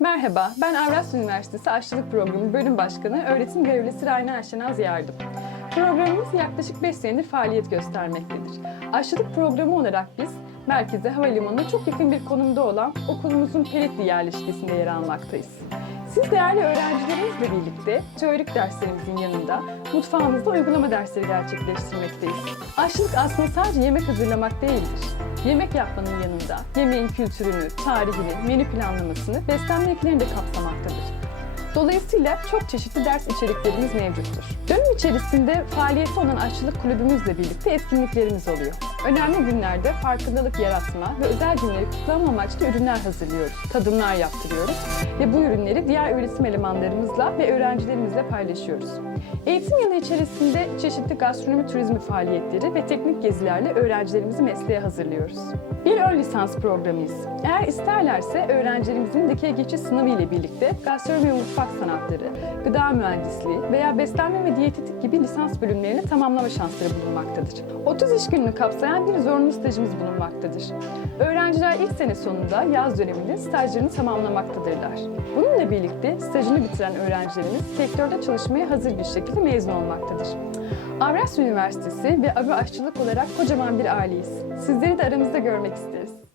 Merhaba, ben Avrasya Üniversitesi Aşçılık Programı Bölüm Başkanı Öğretim Görevlisi Rayna Erşenaz Yardım. Programımız yaklaşık 5 senedir faaliyet göstermektedir. Aşçılık programı olarak biz merkeze havalimanına çok yakın bir konumda olan okulumuzun Pelitli yerleşkesinde yer almaktayız. Siz değerli öğrencilerimizle birlikte teorik derslerimizin yanında mutfağımızda uygulama dersleri gerçekleştirmekteyiz. Aşçılık aslında sadece yemek hazırlamak değildir. Yemek yapmanın yanında yemeğin kültürünü, tarihini, menü planlamasını, beslenme eklerini de kapsamaktadır. Dolayısıyla çok çeşitli ders içeriklerimiz mevcuttur. Dönem içerisinde faaliyeti olan aşçılık kulübümüzle birlikte etkinliklerimiz oluyor. Önemli günlerde farkındalık yaratma ve özel günleri kutlama amaçlı ürünler hazırlıyoruz, tadımlar yaptırıyoruz ve bu ürünleri diğer öğretim elemanlarımızla ve öğrencilerimizle paylaşıyoruz. Eğitim yılı içerisinde çeşitli gastronomi turizmi faaliyetleri ve teknik gezilerle öğrencilerimizi mesleğe hazırlıyoruz. Bir ön lisans programıyız. Eğer isterlerse öğrencilerimizin dikey geçiş sınavı ile birlikte gastronomi ve mutfak sanatları, gıda mühendisliği veya beslenme ve diyetetik gibi lisans bölümlerini tamamlama şansları bulunmaktadır. 30 iş gününü kapsayan bir zorunlu stajımız bulunmaktadır. Öğrenciler ilk sene sonunda yaz döneminde stajlarını tamamlamaktadırlar. Bununla birlikte stajını bitiren öğrencilerimiz sektörde çalışmaya hazır bir şekilde mezun olmaktadır. Avrasya Üniversitesi ve Abi Aşçılık olarak kocaman bir aileyiz. Sizleri de aramızda görmek isteriz.